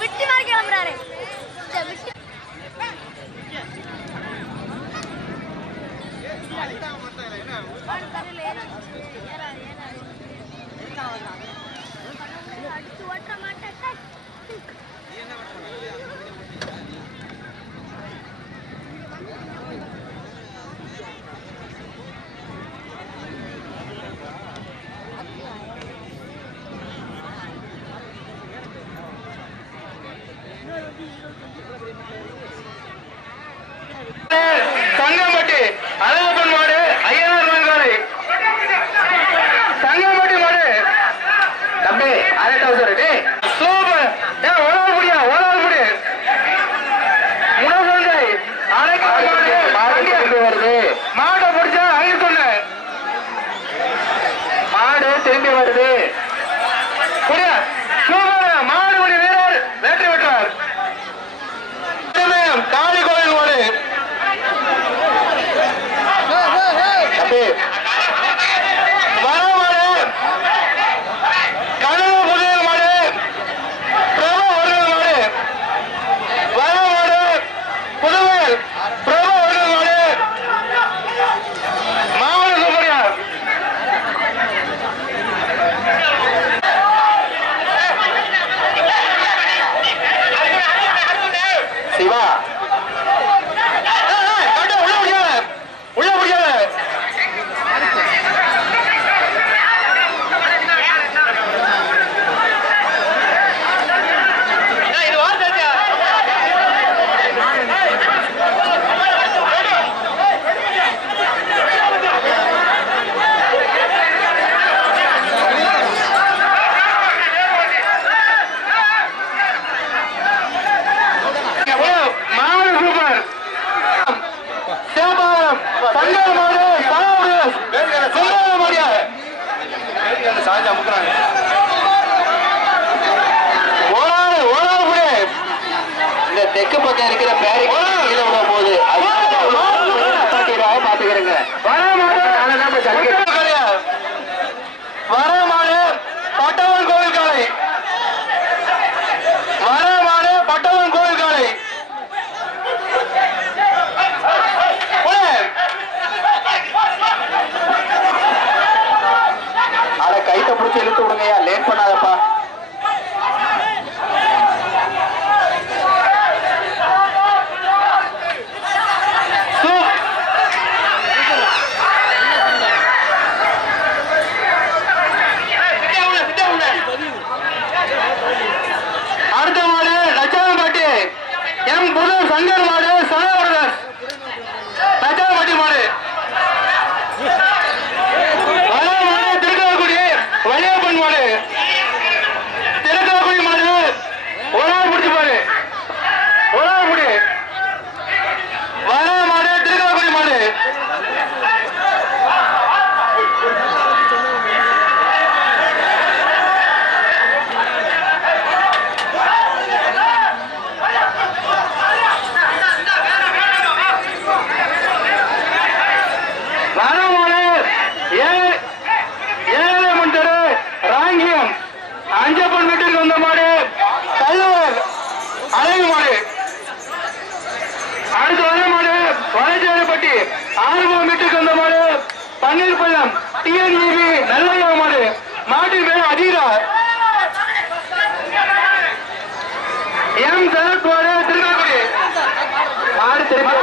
விட்டு மாதிரி கிளம்புறாரு. அடிச்சு ஓட்ட மாட்டேன். சங்கம்பட்டி அழகப்பன் மாடு ஐயனார் மங்காளி சங்கம்பட்டி மாடு தம்பி 1,000 சூப்பர் ஓலால் முடியா முனசந்தை அழைக்க வருது மாடை பிடிச்சா அங்க சொன்ன மாடு திரும்பி வருது சூப்பர் மாடு மணி வீரர் வெற்றி பெற்றார் காளி கோயில் மாடு சிவா தெற்கு பக்கம் இருக்கிற பேரி கீழே விட போகுது பாத்துக்கிறேங்க வரமாடு பட்டவன் கோவில் காலை வரமாடு பட்டவன் கோவில் காலை அட கைத்த பிடிச்சி இழுத்து விடுங்கயா லேட் பண்ணாதப்பா சங்கர் மாடு சனவரதர் தச்சாவட்டி மாடு மாடு திருக்காக்குடி வலியப்பன் மாடு திருக்காக்குடி மாடு ஒரு ஆள் பிடிச்சு பாரு ஒரு ஆள் பிடி வர மாடு திருக்காக்குடி மாடு அஞ்சப்பன் வீட்டிற்கு வந்த மாடு கல்லூர் அழகு மாடு அடுத்து வந்த மாடு வளச்சேரிப்பட்டி ஆறுமுகம் வீட்டுக்கு வந்த மாடு பன்னீர் பள்ளம் டிஎன்இபி நல்லையா மாடு மாட்டின் பேர் அதீரா எம் சரத் மாடு திருக்காக்குடி மாடு திரும்பி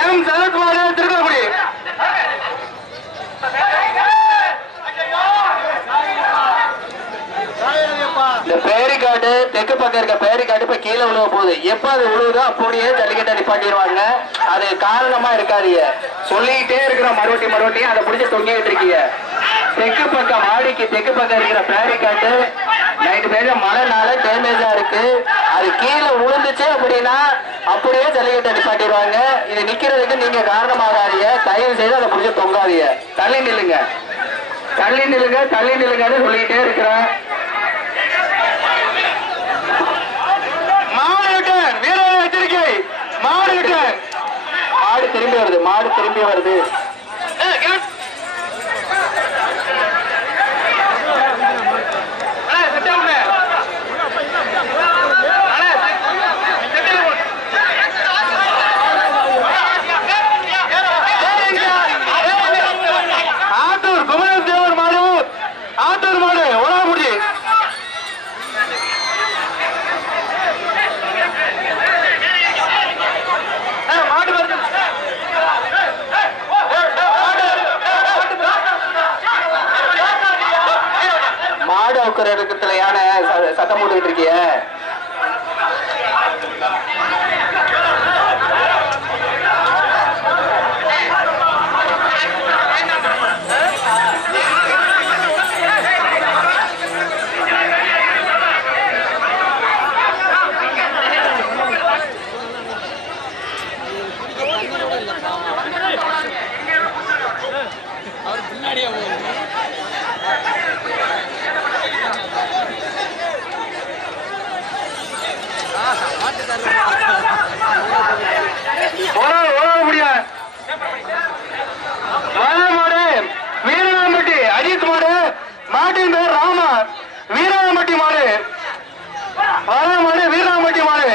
எம் சரத் மாடு திருக்காக்குடி இந்த பேரிக்காடு தெற்கு பக்கம் இருக்க பேரிக்காடு இப்ப கீழே விழுவ போகுது எப்ப அது விழுவுதோ அப்படியே ஜல்லிக்கட்டை நிப்பாட்டிடுவாங்க அது காரணமா இருக்காதீங்க சொல்லிக்கிட்டே இருக்கிற மறுபடியும் அதை பிடிச்சி தொங்கிட்டு இருக்கீங்க தெற்கு பக்கம் மாடிக்கு தெற்கு பக்கம் இருக்கிற பேரிக்காட்டு நைட்டு பேஜ மழைனால டேமேஜா இருக்கு. அது கீழே விழுந்துச்சு அப்படின்னா அப்படியே ஜல்லிக்கட்டை நிப்பாட்டிடுவாங்க. இது நிக்கிறதுக்கு நீங்க காரணமாகாதீங்க. தயவு செய்து அதை புடிச்சு தொங்காதீங்க. தள்ளி நில்லுங்க, தள்ளி நில்லுங்க, தள்ளி நில்லுங்கன்னு சொல்லிட்டே இருக்கிறேன். வீரர் எச்சரிக்கை, மாடு திரும்பி வருது, மாடு திரும்பி வருது. ஆத்தூர் குமரதேவர் மாடு, ஆத்தூர் மாடு ஒராமுடி. மாடு அவுக்கிற இடத்துல யானை சத்தம் போட்டுக்கிட்டு இருக்கிய. வீரராம்பட்டி அஜித் மாடு, மாட்டின் பேர் ராமா. வீரராம்பட்டி மாடு, மாடு வீரராம்பட்டி மாடு.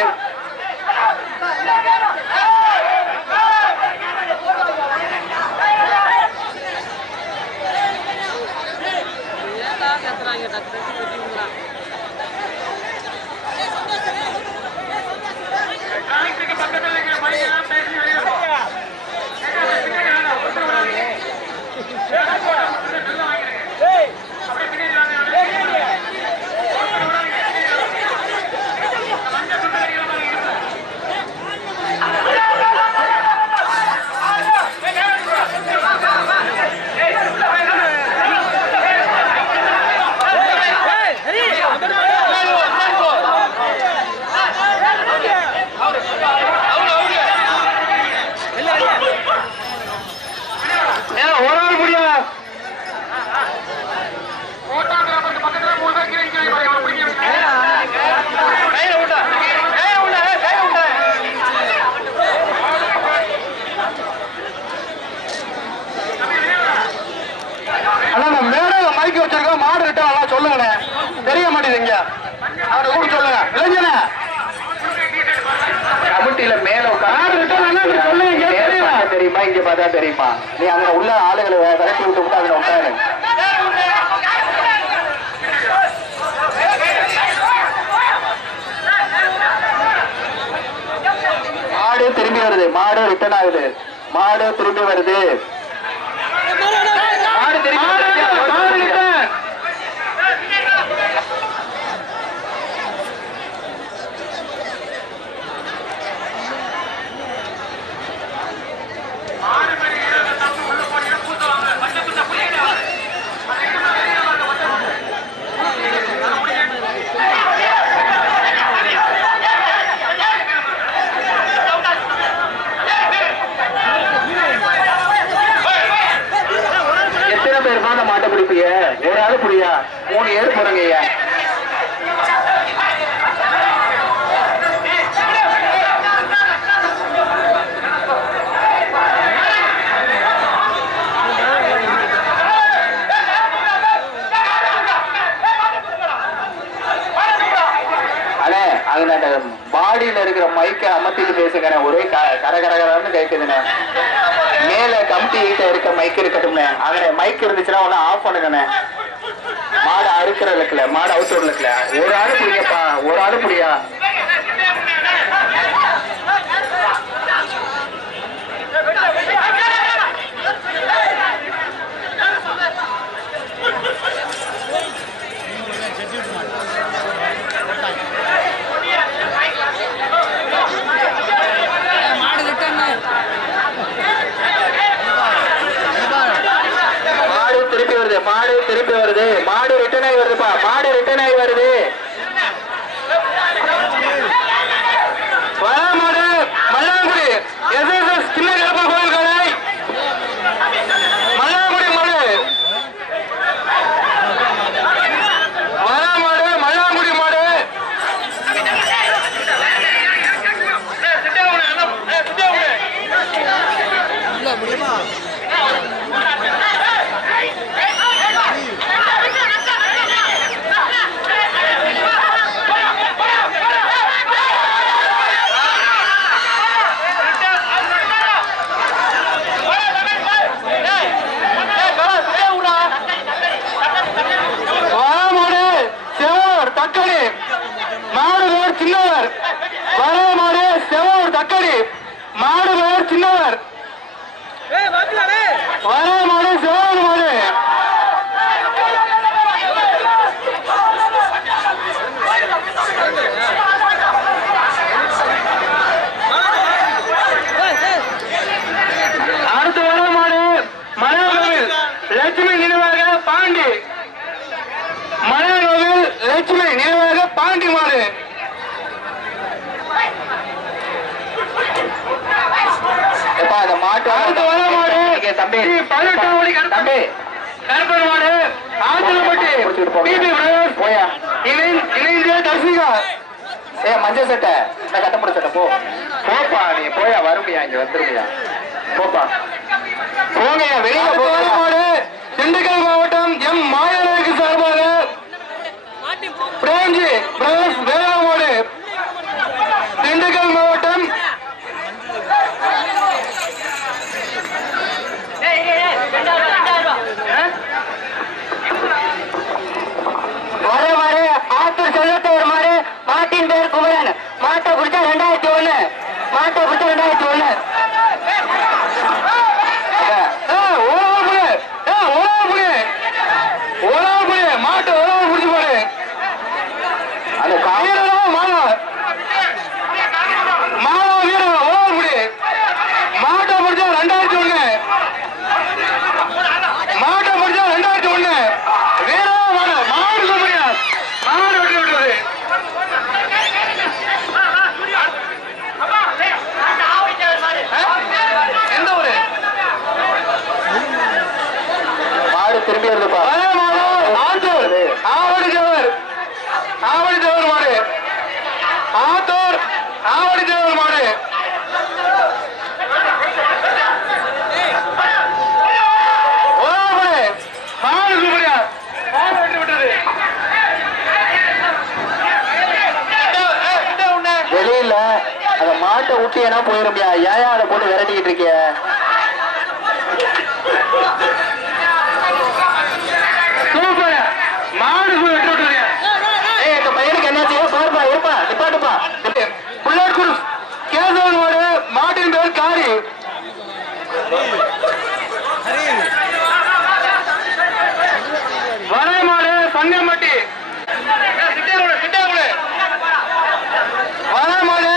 மாடு கிட்ட சொல்லுங்க, தெரிய மாட்டேங்குதுங்க. அவரை கூட சொல்லுங்க. இளைஞன கமிட்டியில மேல தெரியுமா, இங்க பார்த்தா தெரியுமா? நீ அங்க உள்ள ஆளுகளை விரட்டி விட்டு விட்டு அதுல உட்காரு. மாடு திரும்பி வருது, மாடு ரிட்டர்ன் ஆகுது, மாடு திரும்பி வருது, மாடு திரும்பி மாட்டை பிடிப்பிய ஒரு ஆளு புரியா 3 ஏறு போறங்க. அண்ணே அந்த பாடியில இருக்கிற மைக்கை அமர்த்திட்டு பேசுங்க. ஒரே கரகரகரன்னு கேட்குதுண்ணே. மேல கமிட்டி கிட்ட இருக்க மைக் இருக்கட்டும்ண்ணே. அதுல மைக் இருந்துச்சுன்னா ஒன்னு ஆஃப் பண்ணுங்கண்ணே. மாடு அறுக்கிற இருக்குல்ல, மாடு அவுட்டோர்ல இருக்குல்ல, ஒரு ஆளு புடியப்பா, ஒரு ஆளு புடியா. மாடு திருப்பி வருது, மாடு திருப்பி வருது, மாடு ரிட்டர்ன் ஆகி வருதுப்பா, மாடு ரிட்டர்ன் ஆகி வருது. தக்கடி. மாடு பெயர் சின்னவர். வர மாடு சிவன் மாடு. அடுத்து வர மாடு மலையாளவில் லட்சுமி நினைவாக பாண்டி. மலையாளவில் லட்சுமி நினைவாக பாண்டி மாடு. அந்த மாட்டு அடுத்து வர மாடு தம்பி 18ஆம் வழி தம்பி கருப்பன் மாடு ஆஞ்சலப்பட்டி. போயா இணைந்தே தர்சிகா. மஞ்சள் சட்டை கட்டப்பட சட்டை போப்பா நீ போயா வரும்பியா இங்க வந்துருமியா போப்பா போங்கய்யா வெளியில போக மாடு. திண்டுக்கல் மாவட்டம் எம் மாயநாயக்கு சார்பாக பிரேம்ஜி பிரதர்ஸ் வேளா மாடு. திண்டுக்கல் மாவட்டம் வர வர ஆத்தூர் செல்லத்தவர் மாடு. மாட்டின் பேர் குமரன். மாட்டை பிடிச்சா 2001. மாட்டை பிடிச்சா 2001. மாட்டை உழவு பிடிச்சு போடு. அந்த வீரரா மாலா மாலா வீரரா உழவு பிடி. மாட்டை பிடிச்சா 2001. மாட்டை பிடிச்சா 2001. வீரரா மாடு மாடு சொல்றியா மாடு விட்டு விட்டுறது. எந்த ஊரு மாடு திரும்பி வருதுப்பா ஆத்தூர் ஆவடி தேவர். ஆவடி தேவர் மாடு. ஆத்தூர் ஆவடி தேவர் மாடு. மாடு சூப்பரியா மாடு வெட்டி விட்டது. வெளியில அந்த மாட்டை விட்டியனா போயிரும்பியா ஏன் அதை போட்டு விரட்டிக்கிட்டு இருக்கிய சூப்பர் மாடு வெட்டி விட்டது. இந்த பையனுக்கு என்னாச்சு பாருப்பா இருப்பா நிப்பாட்டுப்பா புள்ளட் குரூஸ் கேசவன் மாடு. மாட்டின் பேர் காரி. வர மாடு சங்கம்பட்டி. வர மாடு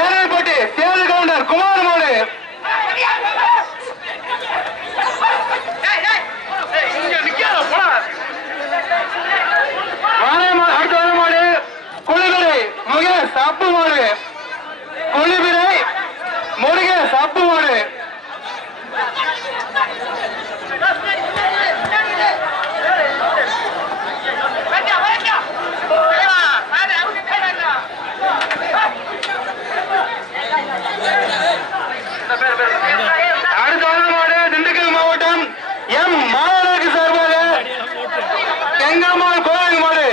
ஏழைப்பட்டி சேது கவுண்டர் குமார் மாடு. அடுத்த வர மாடு குளிபிரை முருகேஷ் அப்பு மாடு. குளிபிரை முருகேஷ் அப்பு மாடு. அடுத்த வர மாடு திண்டுக்கல் மாவட்டம் எம் மாநகருக்கு சார்பாக செங்கம்மாள் கோவில் மாடு.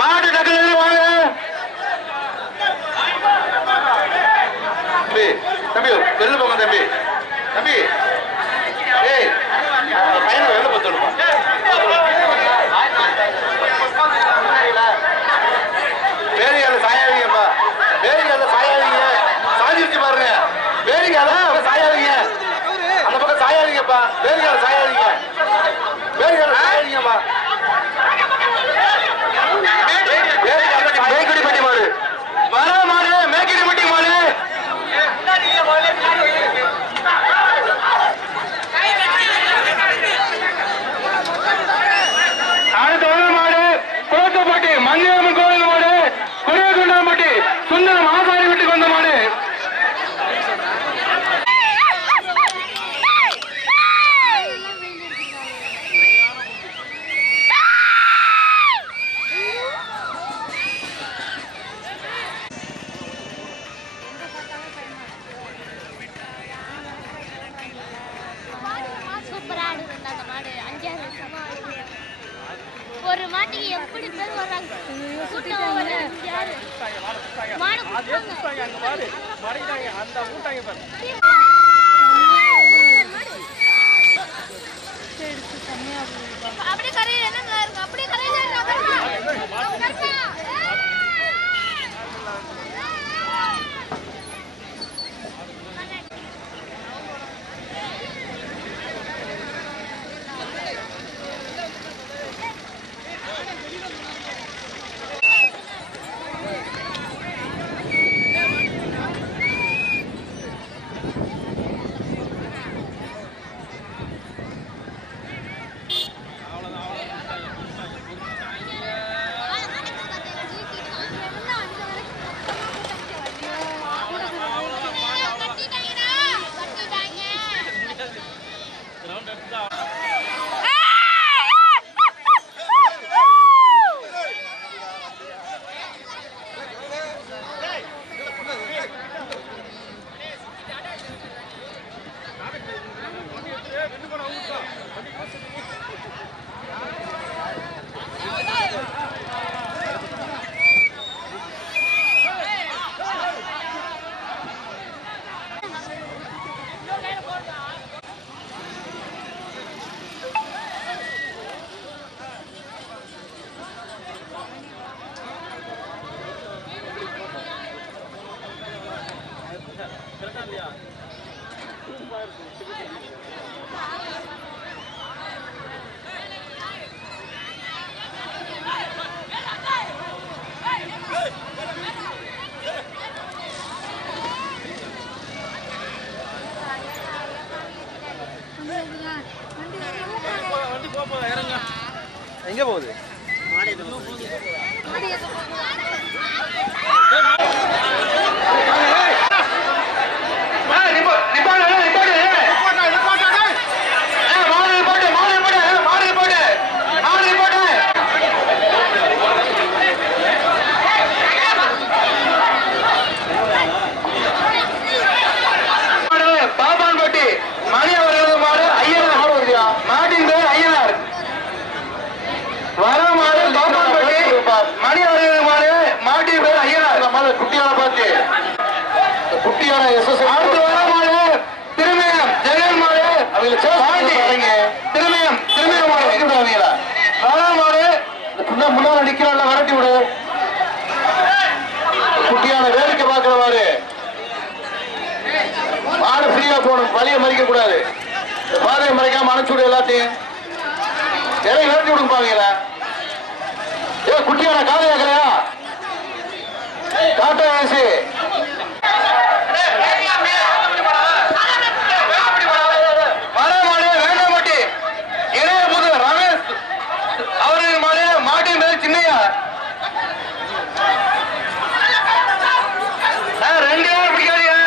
மாடு டக்கு வாங்க தம்பி. தம்பி வெளில போங்க தம்பி. தம்பி ஏய் பையனை வெளில போத்துடுப்பா. வேலையால சாயாதீங்கப்பா. வேலையால சாயாதீங்க. சாதிச்சு பாருங்க. வேலையால சாயாதீங்க. அந்த பக்கம் சாயாதீங்கப்பா. வேலையால சாயாதீங்க. வேலையால சாயாதீங்கப்பா. மேக்கிடிப்பட்டி மாடு. வர மாடு மேக்கிடிப்பட்டி மாடு. அடுத்த வர மாடு கோத்தப்பட்டி மஞ்சள் கோவில் மாடு. குடியகுண்டாம்பட்டி சுந்தரம் ஆசாரி வீட்டுக்கு வந்த மாடு. சூப்பரா ஆடுது அந்த மாடு. 5-6 வருஷமா ஆடுது. ஒரு மாட்டுக்கு எப்படி பேர் வர்றாங்க. கூட்டம் ஒரு 5-6 மாடு குடுத்தாங்க. அந்த ஊட்டாங்க பாரு. அப்படியே கரையில என்ன இருக்கு அப்படியே கரையில எங்க போகுது? பாப்பான்பட்டி மணி அவர்களது மாடு ஐயனார் மாட்டின் பேர் ஐயனார். வர மாடு பாப்பான்பட்டி மணி அவர்களது மாடு மாட்டின் பேர் ஐயனார். குட்டியான பார்த்து குட்டியான அடுத்து வர மாடு திருமயம் ஜெகன் மாடு திருமயம் மாடு வர மாடு முன்னாள் நிக்கிறாள் வரட்டி விடு. குட்டியான வேடிக்கை பார்க்கிற மாடு மாடு ஃப்ரீயா போகணும், வழியை மறிக்க கூடாது. பாதையை மறைக்காம அனுப்பிச்சு விடு எல்லாத்தையும். இடையை விரட்டி விடுங்க பாவீங்களா? ஏ குட்டியான காதை கேட்கலையா? காட்ட வயசு மாடு வேண்டாம்பட்டி இளைய முது ரமேஷ் அவர்கள் மாடு மாட்டின் பேர் சின்னையா. ரெண்டு பேரும் பிடிக்காதீங்க.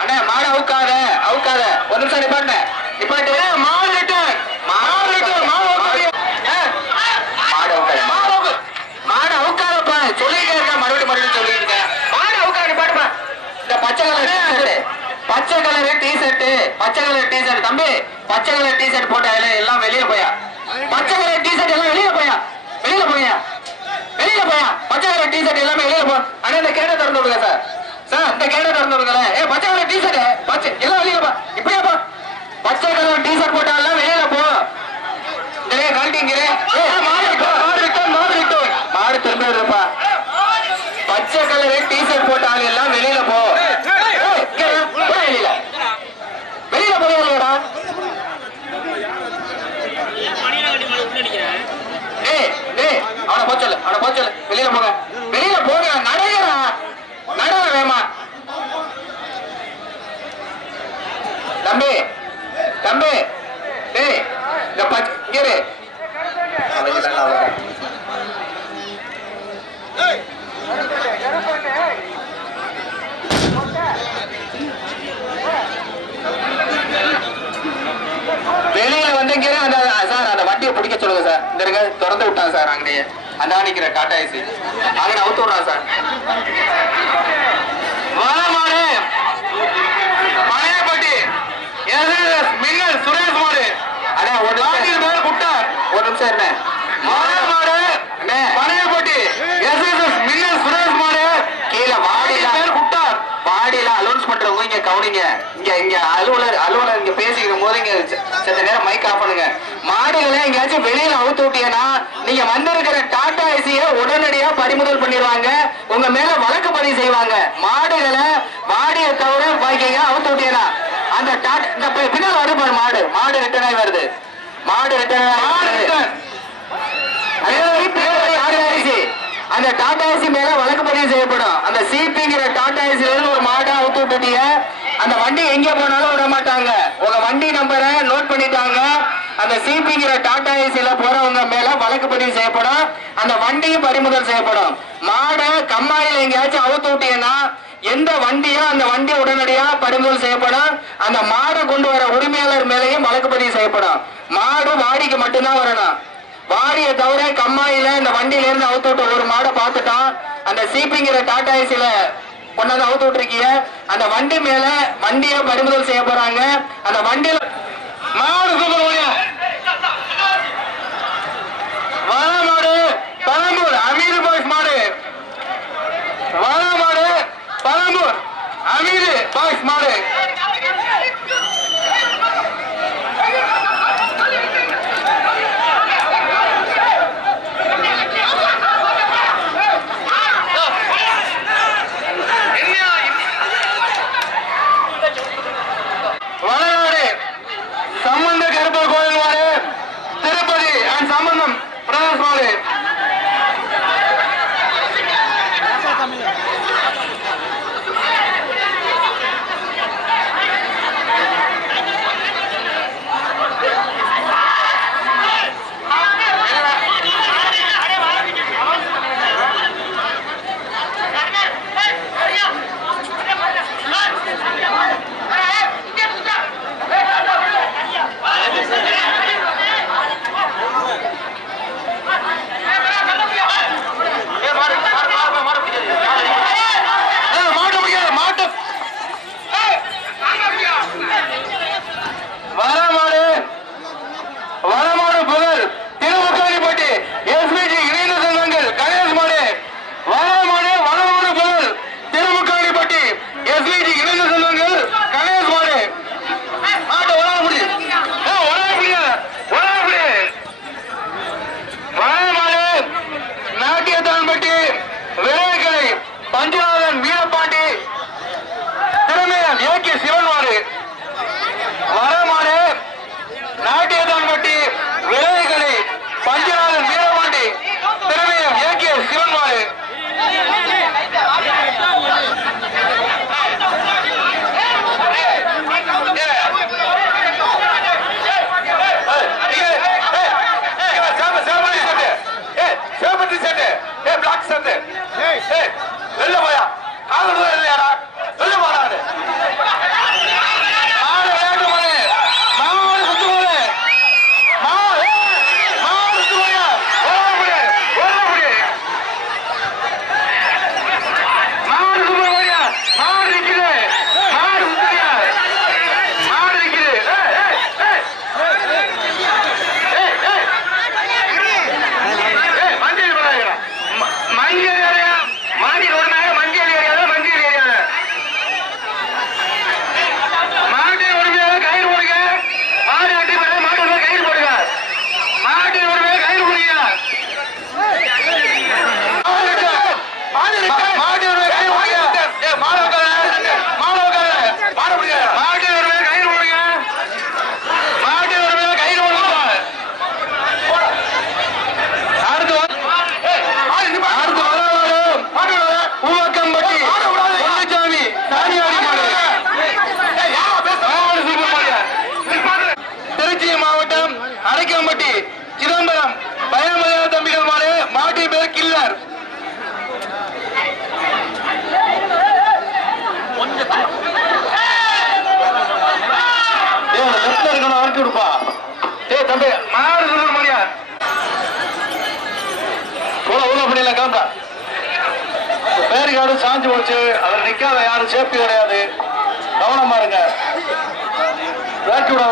அண்ணே மாடு அவுக்காத அவுக்காத ஒரு நிமிஷம் நிப்பாட்டு நிப்பாட்டு மாடு ரிட்டர்ன் மாடு ரிட்டர்ன் மாடு அவுக்காத மாடு அவுக்காதப்பா சொல்லிட்டே இருக்க மறுபடியும் சொல்லிட்டு இருக்கேன் மாடு அவுக்காத நிப்பாட்டுப்பா இந்த பச்சை கலர் டி-ஷர்ட் தம்பி பச்சை கலர் டி-ஷர்ட் போட்ட எல்லாம் வெளியில போயா பச்சை கலர் டி-ஷர்ட் எல்லாம் வெளியில போயா பச்சை கலர் டி-ஷர்ட் எல்லாமே வெளியில போ அண்ணா இந்த கேட திறந்து விடுங்க சார் இந்த கேட திறந்து விடுங்களேன் பச்சை கலர் டி-ஷர்ட் பச்சை எல்லாம் வெளியில போ இப்படியே போ பச்சை கலர் டி-ஷர்ட் போட்டா எல்லாம் வெளியில போ கழட்டிங்கிறேன் மாடு திரும்ப வருப்பா பச்சை கலர் டி-ஷர்ட் போட்ட ஆள் எல்லாம் வெளியில போ வெளியில போயிடா அவனை போச்சல வெளியில போங்க நட வேமா தம்பி டேய் இந்த பச்சை வெளியில வந்துங்க சார் அந்த வண்டியை பிடிக்க சொல்லுங்க சார் இந்த இருக்க திறந்து விட்டான் சார் அங்கேயே அந்த நிக்கிற டாடா ஏசி அங்கே அவுத்து விடுறான் சார் மாடு பழையப்பட்டி மின்னல் சுரேஷ் மாடு அண்ணா ஒரு பேர் குட்டார் ஒரு நிமிஷம் என்ன மாடு பழையப்பட்டி மின்னல் சுரேஷ் மாடு கீழே வாடியில பேர் குட்டார் வாடியில அலௌன்ஸ் பண்றவங்க இங்க கவனிங்க இங்க அலுவலர் இங்க பேசிக்கிற போது இங்க சில நேரம் மைக் ஆஃப் பண்ணுங்க மாடுகளை எங்கேயாச்சும் வெளியில அவுத்து விட்டீங்கன்னா நீங்க வந்திருக்கிற டாடா ஏசிய உடனடியா பறிமுதல் பண்ணிடுவாங்க உங்க மேல வழக்கு பதிவு செய்வாங்க மாடுகளை வாடியை தவிர பாக்கிங்க அவுத்து விட்டீங்கன்னா அந்த இந்த பின்னால் வருது பாரு மாடு ரிட்டர்ன் ஆகி வருது அந்த டாடா ஏசி மேல வழக்கு பதிவு செய்யப்படும் அந்த சிபிங்கிற டாடா ஏசில இருந்து ஒரு மாடை அவுத்து விட்டுட்டீங்க அந்த வண்டி எங்க போனாலும் விட மாட்டாங்க உங்க வண்டி நம்பரை நோட் பண்ணிட்டாங்க அந்த சிபிங்கிற டாடா ஏசில போறவங்க மேல வழக்கு பதிவு செய்யப்படும் அந்த வண்டியும் பறிமுதல் செய்யப்படும் மாடை கம்மாயில எங்கேயாச்சும் அவுத்து விட்டீங்கன்னா எந்த வண்டியோ அந்த வண்டி உடனடியா பறிமுதல் செய்யப்படும் அந்த மாடு கொண்டு வர உரிமையாளர் மேலையும் வழக்கு பதிவு செய்யப்படும் மாடு வாடிக்கு மட்டும்தான் வரணும் வாடியை தவிர கம்மாயில இந்த வண்டியில இருந்து அவுத்து விட்டு ஒரு மாடை பார்த்துட்டான் அந்த சிபிங்கிற டாடா ஏசில கொண்டாந்து அவுத்து விட்டுருக்கீங்க அந்த வண்டி மேல வண்டியை பறிமுதல் செய்ய போறாங்க அந்த வண்டியில மாடு மாடு பழம்பூர் அமீர் பாய்ஸ் மாடு மாடு பழம்பூர் அமீர் பாய்ஸ் மாடு சம்பந்த கருப்பர் கோயில் மாடு திருப்பதி அண்ட் சம்பந்தம் பிரதேஷ் மாடு சாஞ்சு போச்சு. அதில் நிக்காத யாரும் சேஃப்டி கிடையாது. கவனமா இருங்க. வேட்டி விட